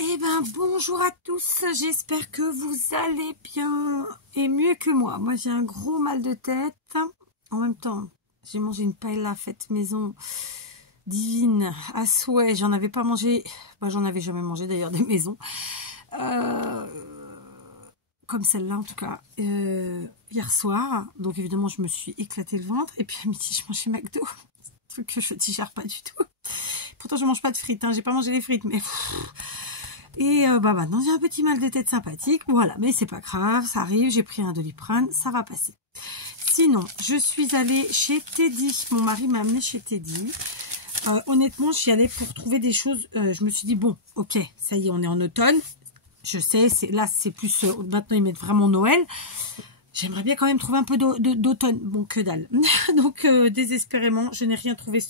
Eh ben bonjour à tous, j'espère que vous allez bien et mieux que moi. Moi j'ai un gros mal de tête. En même temps, j'ai mangé une paella faite maison divine à souhait. J'en avais pas mangé, j'en avais jamais mangé d'ailleurs des maisons. Comme celle-là en tout cas, hier soir. Donc évidemment je me suis éclaté le ventre. Et puis à midi je mangeais McDo. Truc que je digère pas du tout. Pourtant je mange pas de frites, hein. J'ai pas mangé les frites mais... Et maintenant j'ai un petit mal de tête sympathique, voilà, mais c'est pas grave, ça arrive, j'ai pris un Doliprane, ça va passer. Sinon, je suis allée chez Teddy, mon mari m'a amené chez Teddy. Honnêtement, j'y allais pour trouver des choses, je me suis dit, bon, ok, ça y est, on est en automne, je sais, là c'est plus, maintenant ils mettent vraiment Noël. J'aimerais bien quand même trouver un peu d'automne. Bon, que dalle. Donc, désespérément, je n'ai rien trouvé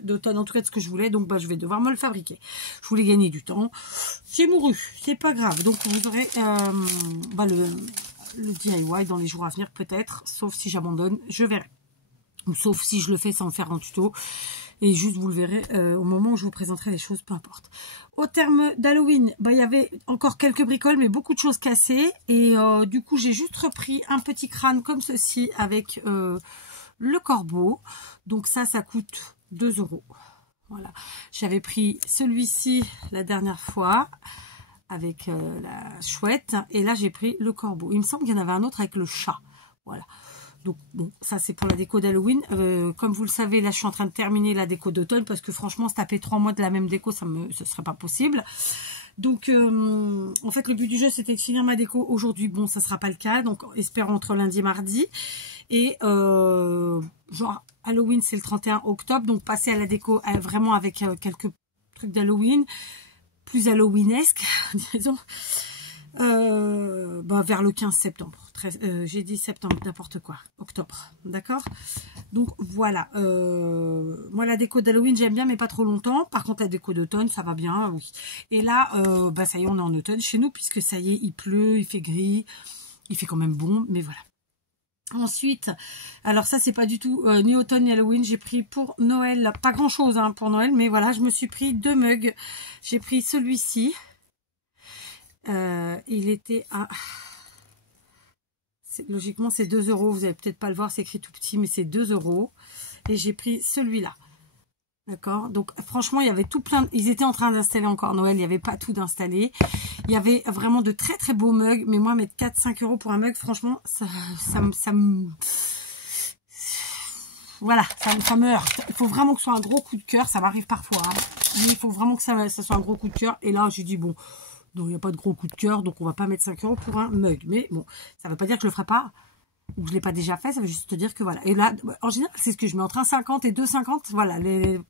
d'automne, en tout cas de ce que je voulais. Donc, je vais devoir me le fabriquer. Je voulais gagner du temps. J'ai mouru. C'est pas grave. Donc, vous aurez le DIY dans les jours à venir, peut-être. Sauf si j'abandonne, je verrai. Ou sauf si je le fais sans faire un tuto. Et juste, vous le verrez au moment où je vous présenterai les choses, peu importe. Au terme d'Halloween, il y avait encore quelques bricoles, mais beaucoup de choses cassées. Et du coup, j'ai juste repris un petit crâne comme ceci avec le corbeau. Donc ça coûte 2 €. Voilà. J'avais pris celui-ci la dernière fois avec la chouette. Et là, j'ai pris le corbeau. Il me semble qu'il y en avait un autre avec le chat. Voilà. Donc bon, ça c'est pour la déco d'Halloween. Comme vous le savez, là je suis en train de terminer la déco d'automne parce que franchement, se taper 3 mois de la même déco, ce serait pas possible. Donc en fait, le but du jeu c'était de finir ma déco aujourd'hui. Bon, ça sera pas le cas, donc espérons entre lundi et mardi. Et genre Halloween c'est le 31 octobre, donc passer à la déco vraiment avec quelques trucs d'Halloween, plus Halloweenesque, disons. Vers le 15 septembre. J'ai dit septembre, n'importe quoi. Octobre, d'accord. Donc voilà. Moi la déco d'Halloween j'aime bien, mais pas trop longtemps. Par contre la déco d'automne ça va bien, oui. Et là, ça y est, on est en automne chez nous puisque ça y est, il pleut, il fait gris, il fait quand même bon, mais voilà. Ensuite, alors ça c'est pas du tout ni automne ni Halloween, j'ai pris pour Noël, pas grand chose hein, pour Noël, mais voilà, je me suis pris 2 mugs. J'ai pris celui-ci. Il était à... Logiquement, c'est 2 €. Vous n'allez peut-être pas le voir, c'est écrit tout petit, mais c'est 2 €. Et j'ai pris celui-là. D'accord. Donc, franchement, il y avait tout plein... Ils étaient en train d'installer encore Noël. Il n'y avait pas tout d'installer. Il y avait vraiment de très, très beaux mugs. Mais moi, mettre 4-5 € pour un mug, franchement, ça me... Voilà, ça me heurte. Il faut vraiment que ce soit un gros coup de cœur. Ça m'arrive parfois. Hein. Mais il faut vraiment que ça soit un gros coup de cœur. Et là, j'ai dit, bon... Donc, il n'y a pas de gros coup de cœur, donc on va pas mettre 5 € pour un mug. Mais bon, ça ne veut pas dire que je le ferai pas, ou que je ne l'ai pas déjà fait, ça veut juste dire que voilà. Et là, en général, c'est ce que je mets entre 1,50 et 2,50, voilà,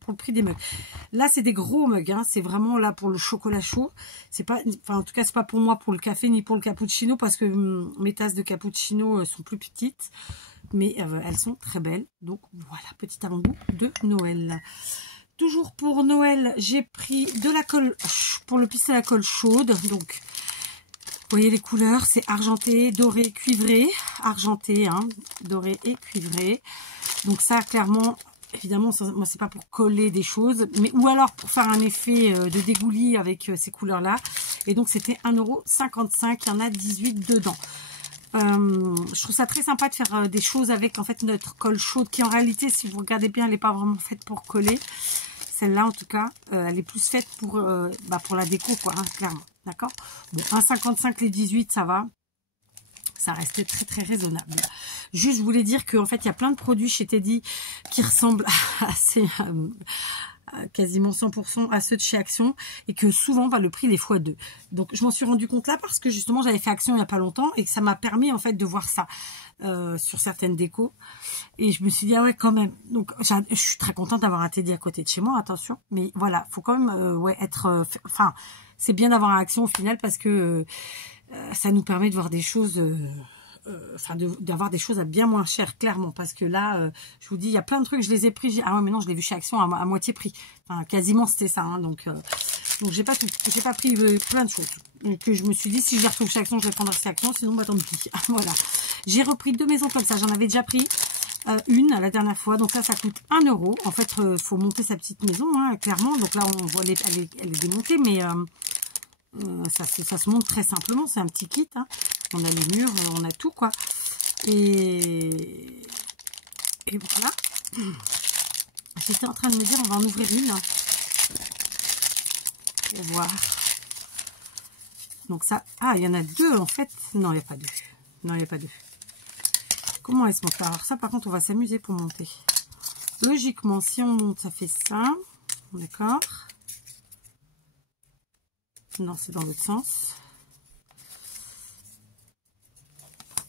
pour le prix des mugs. Là, c'est des gros mugs, hein, c'est vraiment là pour le chocolat chaud. C'est pas, enfin, en tout cas, c'est pas pour moi, pour le café, ni pour le cappuccino, parce que mes tasses de cappuccino sont plus petites. Mais elles sont très belles. Donc voilà, petit avant-goût de Noël. Toujours pour Noël, j'ai pris de la colle pour le pistolet à colle chaude. Donc, vous voyez les couleurs, c'est argenté, doré, cuivré. Argenté, hein, doré et cuivré. Donc ça, clairement, évidemment, moi, c'est pas pour coller des choses, mais ou alors pour faire un effet de dégouli avec ces couleurs-là. Et donc, c'était 1,55 €. Il y en a 18 dedans. Je trouve ça très sympa de faire des choses avec en fait notre colle chaude qui en réalité, si vous regardez bien, elle n'est pas vraiment faite pour coller. Celle-là, en tout cas, elle est plus faite pour la déco, quoi, hein, clairement. D'accord. Bon, 1,55 les 18, ça va. Ça reste très, très raisonnable. Juste, je voulais dire qu'en fait, il y a plein de produits chez Teddy qui ressemblent quasiment 100% à ceux de chez Action et que souvent le prix les fois 2. Donc je m'en suis rendu compte là parce que justement j'avais fait Action il n'y a pas longtemps et que ça m'a permis en fait de voir ça sur certaines décos et je me suis dit ah ouais quand même. Donc je suis très contente d'avoir un Teddy à côté de chez moi, attention, mais voilà, faut quand même être enfin c'est bien d'avoir un Action au final parce que ça nous permet de voir des choses d'avoir des choses à bien moins cher, clairement, parce que là, je vous dis, il y a plein de trucs, je les ai pris, ah ouais, mais non, je l'ai vu chez Action à moitié prix, enfin, quasiment c'était ça, hein, donc j'ai pas tout, j'ai pas pris plein de choses, donc je me suis dit, si je les retrouve chez Action, je les prendrai chez Action, sinon, tant pis, voilà, j'ai repris 2 maisons comme ça, j'en avais déjà pris une la dernière fois, donc là, ça coûte 1 €, en fait, faut monter sa petite maison, hein, clairement, donc là, on voit, elle est démontée, mais Ça se monte très simplement. C'est un petit kit. Hein. On a les murs, on a tout, quoi. Et voilà. J'étais en train de me dire, on va en ouvrir une. Pour voir. Donc ça... Ah, il y en a deux, en fait. Non, il n'y a pas deux. Non, il n'y a pas deux. Comment elle se monte? Alors ça, par contre, on va s'amuser pour monter. Logiquement, si on monte, ça fait ça. D'accord. Non, c'est dans l'autre sens.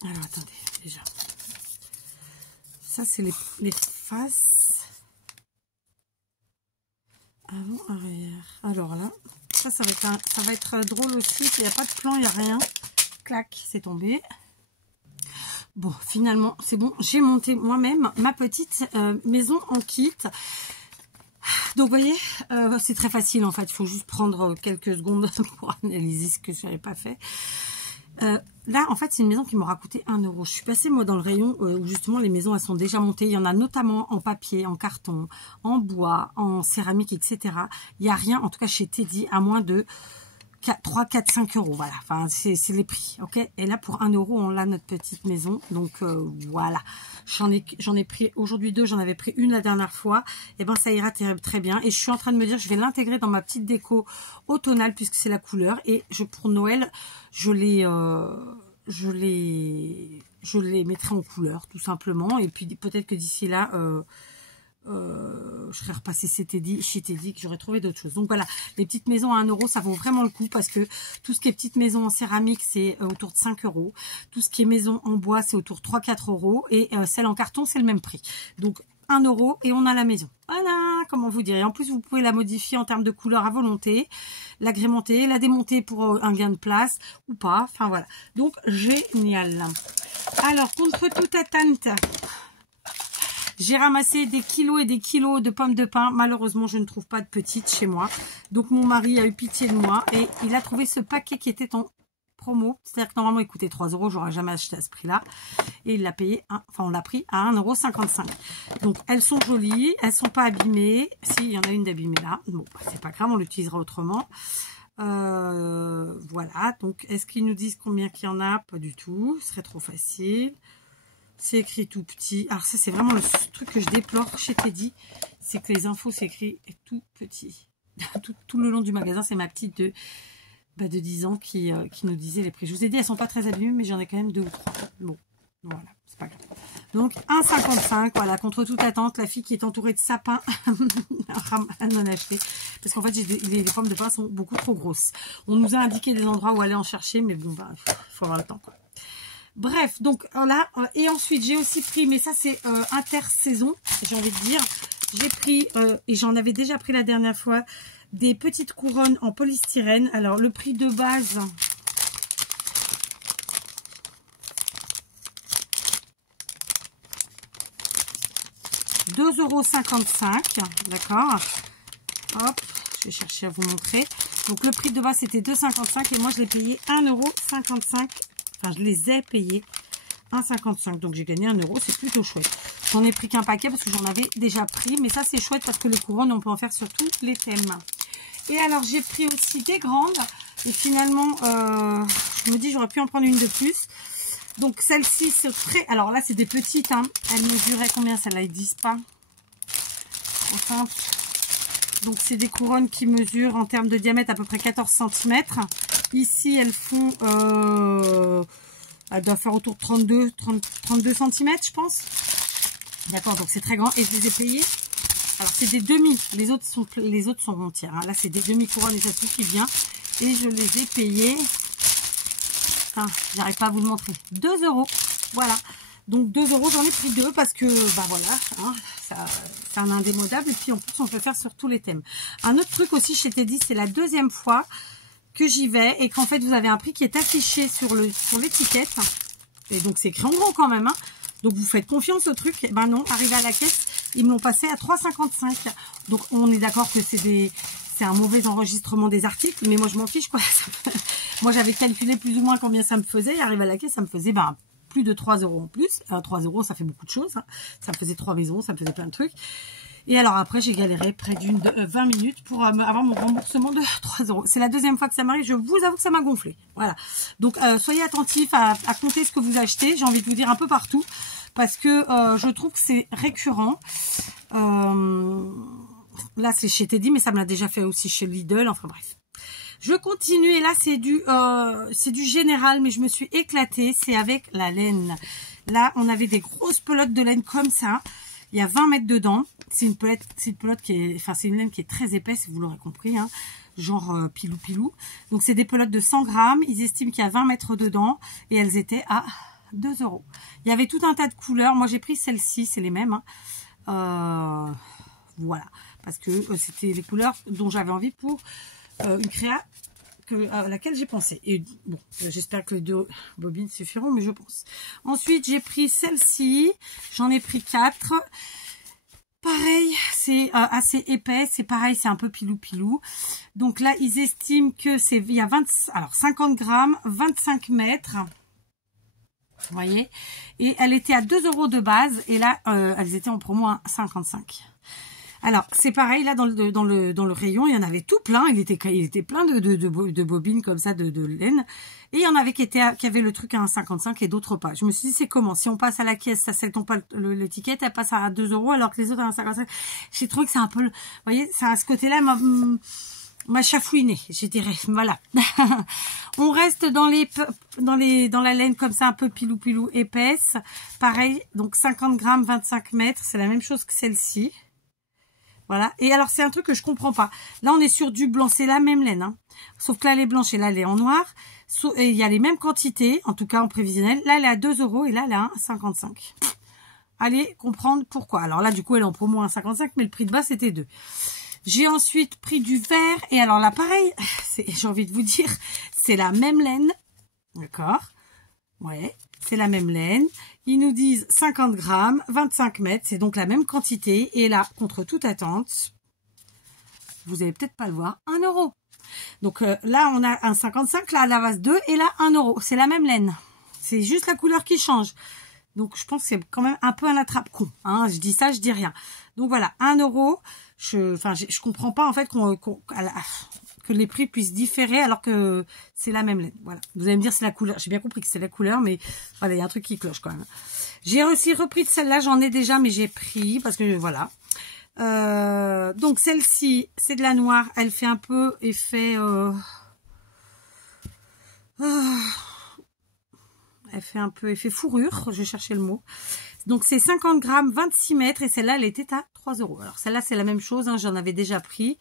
Alors, attendez, déjà. Ça, c'est les faces. Avant, arrière. Alors là, ça va être drôle aussi. Il n'y a pas de plan, il n'y a rien. Clac, c'est tombé. Bon, finalement, c'est bon. J'ai monté moi-même ma petite maison en kit. Donc, vous voyez, c'est très facile en fait. Il faut juste prendre quelques secondes pour analyser ce que je n'avais pas fait. Là, en fait, c'est une maison qui m'aura coûté 1 €. Je suis passée, moi, dans le rayon où justement les maisons, elles sont déjà montées. Il y en a notamment en papier, en carton, en bois, en céramique, etc. Il n'y a rien, en tout cas chez Teddy, à moins de 3, 4, 5 €. Voilà, enfin, c'est les prix, ok. Et là, pour 1 €, on a notre petite maison. Donc, voilà. J'en ai pris aujourd'hui 2, j'en avais pris une la dernière fois. Et ben, ça ira très bien. Et je suis en train de me dire, je vais l'intégrer dans ma petite déco automnale, puisque c'est la couleur. Et pour Noël, je les mettrai en couleur, tout simplement. Et puis, peut-être que d'ici là... je serais repassée chez Teddy, que j'aurais trouvé d'autres choses. Donc voilà, les petites maisons à 1 €, ça vaut vraiment le coup parce que tout ce qui est petites maisons en céramique, c'est autour de 5 €. Tout ce qui est maison en bois, c'est autour de 3-4 € et celle en carton, c'est le même prix. Donc 1 € et on a la maison. Voilà, comment vous dire. Et en plus, vous pouvez la modifier en termes de couleur à volonté, l'agrémenter, la démonter pour un gain de place ou pas. Enfin voilà. Donc génial. Alors, contre toute attente, j'ai ramassé des kilos et des kilos de pommes de pin. Malheureusement, je ne trouve pas de petites chez moi. Donc, mon mari a eu pitié de moi et il a trouvé ce paquet qui était en promo. C'est-à-dire que normalement, il coûtait 3 €. J'aurais jamais acheté à ce prix-là. Et il l'a payé, enfin, on l'a pris à 1,55 €. Donc, elles sont jolies. Elles sont pas abîmées. Si, il y en a une d'abîmée là. Bon, c'est pas grave, on l'utilisera autrement. Voilà. Donc, est-ce qu'ils nous disent combien qu'il y en a? Pas du tout. Ce serait trop facile. C'est écrit tout petit. Alors ça, c'est vraiment le truc que je déplore chez Teddy. C'est que les infos, c'est écrit tout petit. tout le long du magasin, c'est ma petite de 10 ans qui nous disait les prix. Je vous ai dit, elles sont pas très abîmées, mais j'en ai quand même 2 ou 3. Bon, voilà, c'est pas grave. Donc, 1,55, voilà, contre toute attente. La fille qui est entourée de sapins, elle m'en a acheté. Parce qu'en fait, les pommes de pin sont beaucoup trop grosses. On nous a indiqué des endroits où aller en chercher, mais bon, bah, faut avoir le temps, quoi. Bref, donc là, et ensuite j'ai aussi pris, mais ça c'est intersaison, j'ai envie de dire, j'ai pris, et j'en avais déjà pris la dernière fois, des petites couronnes en polystyrène. Alors le prix de base, €2,55, d'accord. Hop, je vais chercher à vous montrer. Donc le prix de base c'était 2,55 et moi je l'ai payé 1,55 €. Enfin, je les ai payés 1,55 €. Donc, j'ai gagné 1 €. C'est plutôt chouette. J'en ai pris qu'un paquet parce que j'en avais déjà pris. Mais ça, c'est chouette parce que les couronnes, on peut en faire sur tous les thèmes. Et alors, j'ai pris aussi des grandes. Et finalement, je me dis, j'aurais pu en prendre une de plus. Donc, celle-ci, c'est très... Alors là, c'est des petites. Hein. Elles mesuraient combien? Celle-là, ils disent pas. Enfin... Donc, c'est des couronnes qui mesurent en termes de diamètre à peu près 14 cm. Ici, elles font... elles doivent faire autour de 32 cm, je pense. D'accord, donc c'est très grand. Et je les ai payées. Alors, c'est des demi. Les autres sont entières. Hein. Là, c'est des demi-couronnes et ça suffit bien. Et je les ai payées... Enfin, j'arrive pas à vous le montrer. 2 €. Voilà. Donc 2 €, j'en ai pris 2 parce que, bah voilà, hein, c'est un indémodable. Et puis en plus, on peut faire sur tous les thèmes. Un autre truc aussi chez Teddy, c'est la deuxième fois que j'y vais et qu'en fait, vous avez un prix qui est affiché sur l'étiquette. Et donc, c'est écrit en gros quand même. Hein. Donc, vous faites confiance au truc. Et ben non, arrivé à la caisse, ils me l'ont passé à 3,55 €. Donc, on est d'accord que c'est un mauvais enregistrement des articles. Mais moi, je m'en fiche, quoi. Moi, j'avais calculé plus ou moins combien ça me faisait. Et arrivé à la caisse, ça me faisait, ben, plus de 3 € en plus. 3 €, ça fait beaucoup de choses. Hein. Ça me faisait 3 maisons, ça me faisait plein de trucs. Et alors après, j'ai galéré près d'une 20 minutes pour avoir mon remboursement de 3 €. C'est la deuxième fois que ça m'arrive. Je vous avoue que ça m'a gonflé. Voilà. Donc, soyez attentifs à compter ce que vous achetez. J'ai envie de vous dire un peu partout. Parce que je trouve que c'est récurrent. Là, c'est chez Teddy, mais ça me l'a déjà fait aussi chez Lidl. Enfin bref. Je continue. Et là, c'est du général, mais je me suis éclatée. C'est avec la laine. Là, on avait des grosses pelotes de laine comme ça. Il y a 20 mètres dedans. C'est une pelote qui est, enfin, c'est une laine qui est très épaisse, vous l'aurez compris, hein, genre pilou. Donc, c'est des pelotes de 100 grammes. Ils estiment qu'il y a 20 mètres dedans et elles étaient à 2 €. Il y avait tout un tas de couleurs. Moi, j'ai pris celle-ci, c'est les mêmes. Hein. Voilà, parce que c'était les couleurs dont j'avais envie pour une créa à laquelle j'ai pensé. Et bon, j'espère que les 2 bobines suffiront, mais je pense. Ensuite, j'ai pris celle-ci. J'en ai pris 4. Pareil, c'est assez épais. C'est pareil, c'est un peu pilou. Donc là, ils estiment que c'est, il y a 50 grammes, 25 mètres. Vous voyez? Et elle était à 2 € de base. Et là, elles étaient en promo à 55. Alors, c'est pareil, là, dans le rayon, il y en avait tout plein. Il était plein de bobines comme ça, de laine. Et il y en avait qui avaient le truc à 1,55 et d'autres pas. Je me suis dit, c'est comment? Si on passe à la caisse, ça tombe pas l'étiquette, elle passe à 2 € alors que les autres à 1,55. J'ai trouvé que c'est un peu, vous voyez, ça, à ce côté-là, m'a chafouiné, je dirais. Voilà. On reste dans la laine comme ça, un peu pilou épaisse. Pareil, donc 50 grammes, 25 mètres. C'est la même chose que celle-ci. Voilà. Et alors, c'est un truc que je comprends pas. Là, on est sur du blanc. C'est la même laine, hein. Sauf que là, elle est blanche et là, elle est en noir. Et il y a les mêmes quantités, en tout cas en prévisionnel. Là, elle est à 2 € et là, elle est à 1,55. Allez comprendre pourquoi. Alors là, du coup, elle est en promo à 1,55, mais le prix de base, c'était 2. J'ai ensuite pris du vert. Et alors là, pareil, j'ai envie de vous dire, c'est la même laine. D'accord? Ouais, c'est la même laine. Ils nous disent 50 grammes, 25 mètres. C'est donc la même quantité. Et là, contre toute attente, vous allez peut-être pas le voir, 1 €. Donc là, on a un 55, là, à la base 2 et là, 1 €. C'est la même laine. C'est juste la couleur qui change. Donc, je pense que c'est quand même un peu un attrape-con. Hein. Je dis ça, je dis rien. Donc, voilà, 1 €. Je comprends pas, en fait, que les prix puissent différer alors que c'est la même laine. Voilà. Vous allez me dire, c'est la couleur. J'ai bien compris que c'est la couleur, mais voilà, il y a un truc qui cloche quand même. J'ai aussi repris de celle-là. J'en ai déjà, mais j'ai pris parce que voilà. Donc, celle-ci, c'est de la noire. Elle fait un peu effet... elle fait un peu effet fourrure. Je cherchais le mot. Donc, c'est 50 grammes, 26 mètres. Et celle-là, elle était à 3 €. Alors, celle-là, c'est la même chose. Hein, j'en avais déjà pris.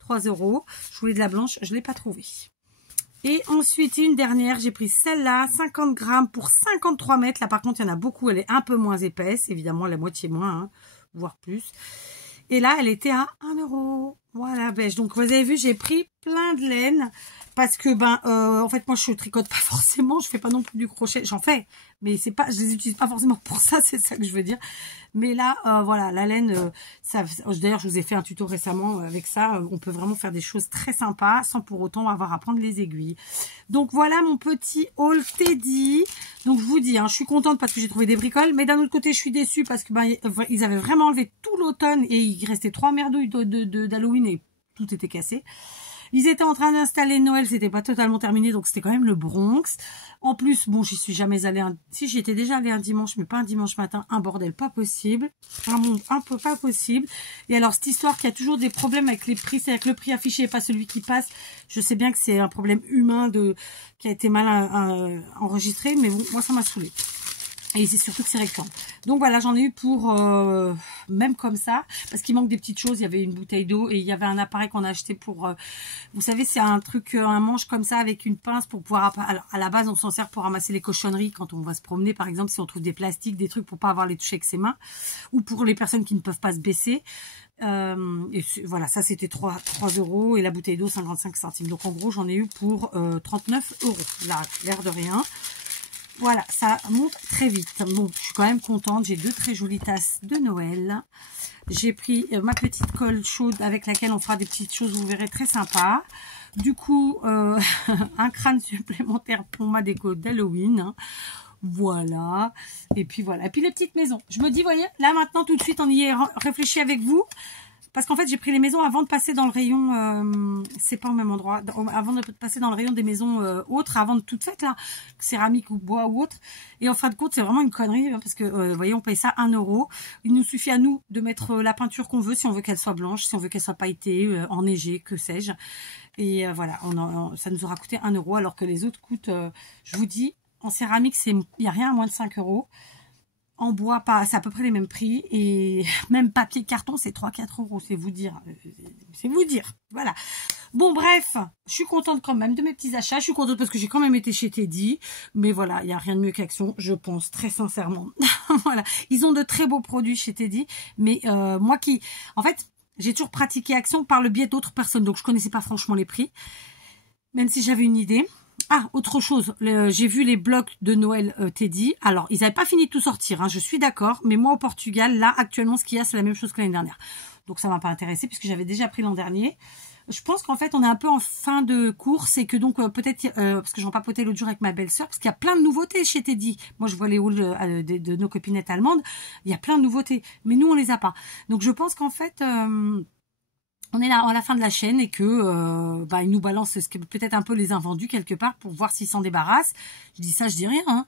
3 €. Je voulais de la blanche. Je ne l'ai pas trouvée. Et ensuite, une dernière. J'ai pris celle-là. 50 grammes pour 53 mètres. Là, par contre, il y en a beaucoup. Elle est un peu moins épaisse. Évidemment, la moitié moins. Hein, voire plus. Et là, elle était à 1 €. Voilà, beige. Donc, vous avez vu, j'ai pris plein de laine. Parce que, en fait, moi, je tricote pas forcément. Je fais pas non plus du crochet. J'en fais. Mais c'est pas, je les utilise pas forcément pour ça. C'est ça que je veux dire. Mais là, voilà, la laine, d'ailleurs, je vous ai fait un tuto récemment avec ça. On peut vraiment faire des choses très sympas sans pour autant avoir à prendre les aiguilles. Donc, voilà mon petit haul Teddy. Donc, je vous dis, hein, je suis contente parce que j'ai trouvé des bricoles. Mais d'un autre côté, je suis déçue parce que, ils avaient vraiment enlevé tout l'automne et il restait 3 merdouilles d'Halloween et tout était cassé. Ils étaient en train d'installer Noël, c'était pas totalement terminé, donc c'était quand même le Bronx. En plus, bon, j'y suis jamais allée. Si, j'y étais déjà allée un dimanche, mais pas un dimanche matin. Un bordel pas possible. Un monde un peu pas possible. Et alors, cette histoire qu'il y a toujours des problèmes avec les prix, c'est-à-dire que le prix affiché n'est pas celui qui passe. Je sais bien que c'est un problème humain qui a été mal enregistré, mais bon, moi, ça m'a saoulée. Et c'est surtout que c'est récurrent. Donc voilà, j'en ai eu pour même comme ça, parce qu'il manque des petites choses. Il y avait une bouteille d'eau et il y avait un appareil qu'on a acheté pour, vous savez, c'est un truc, un manche comme ça avec une pince pour pouvoir. Alors à la base, on s'en sert pour ramasser les cochonneries quand on va se promener, par exemple, si on trouve des plastiques, des trucs pour pas avoir les toucher avec ses mains, ou pour les personnes qui ne peuvent pas se baisser. Et voilà, ça c'était 3 € et la bouteille d'eau 55 centimes. Donc en gros, j'en ai eu pour 39 €. Là, l'air de rien. Voilà, ça monte très vite. Bon, je suis quand même contente. J'ai 2 très jolies tasses de Noël. J'ai pris ma petite colle chaude avec laquelle on fera des petites choses, vous verrez, très sympa. Du coup, un crâne supplémentaire pour ma déco d'Halloween. Voilà. Et puis voilà. Et puis les petites maisons. Je me dis, voyez, là maintenant, tout de suite, on y est réfléchi avec vous. Parce qu'en fait, j'ai pris les maisons avant de passer dans le rayon, c'est pas au même endroit, avant de passer dans le rayon des maisons autres, avant de toutes faites là, céramique ou bois ou autre. Et en fin de compte, c'est vraiment une connerie, hein, parce que, vous voyez, on paye ça 1 €. Il nous suffit à nous de mettre la peinture qu'on veut, si on veut qu'elle soit blanche, si on veut qu'elle soit pailletée, enneigée, que sais-je. Et voilà, ça nous aura coûté 1 €, alors que les autres coûtent, je vous dis, en céramique, il n'y a rien à moins de 5 €. En bois, c'est à peu près les mêmes prix. Et même papier carton, c'est 3-4 €. C'est vous dire. C'est vous dire. Voilà. Bon, bref. Je suis contente quand même de mes petits achats. Je suis contente parce que j'ai quand même été chez Teddy. Mais voilà, il n'y a rien de mieux qu'Action, je pense, très sincèrement. Voilà. Ils ont de très beaux produits chez Teddy. Mais moi qui... En fait, j'ai toujours pratiqué Action par le biais d'autres personnes. Donc, je connaissais pas franchement les prix. Même si j'avais une idée. Ah, autre chose, j'ai vu les blocs de Noël Teddy. Alors, ils n'avaient pas fini de tout sortir, hein, je suis d'accord. Mais moi, au Portugal, là, actuellement, ce qu'il y a, c'est la même chose que l'année dernière. Donc, ça m'a pas intéressé puisque j'avais déjà pris l'an dernier. Je pense qu'en fait, on est un peu en fin de course et que donc, peut-être, parce que j'en papotais l'autre jour avec ma belle-sœur, parce qu'il y a plein de nouveautés chez Teddy. Moi, je vois les hauls de nos copinettes allemandes. Il y a plein de nouveautés. Mais nous, on les a pas. Donc, je pense qu'en fait... on est là à la fin de la chaîne et que ils nous balancent peut-être un peu les invendus quelque part pour voir s'ils s'en débarrassent. Je dis ça, je dis rien. Hein.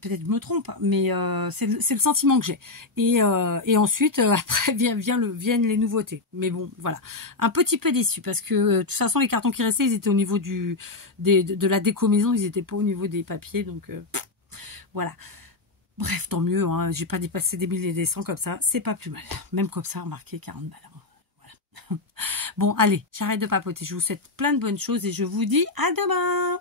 Peut-être je me trompe, mais c'est le sentiment que j'ai. Et ensuite, après viennent les nouveautés. Mais bon, voilà. Un petit peu déçu parce que de toute façon, les cartons qui restaient, ils étaient au niveau de la déco maison, ils étaient pas au niveau des papiers. Donc voilà. Bref, tant mieux. Hein. J'ai pas dépassé des milliers et des cents comme ça. C'est pas plus mal. Même comme ça, remarquez 40 balles. Bon, allez, j'arrête de papoter. Je vous souhaite plein de bonnes choses et je vous dis à demain.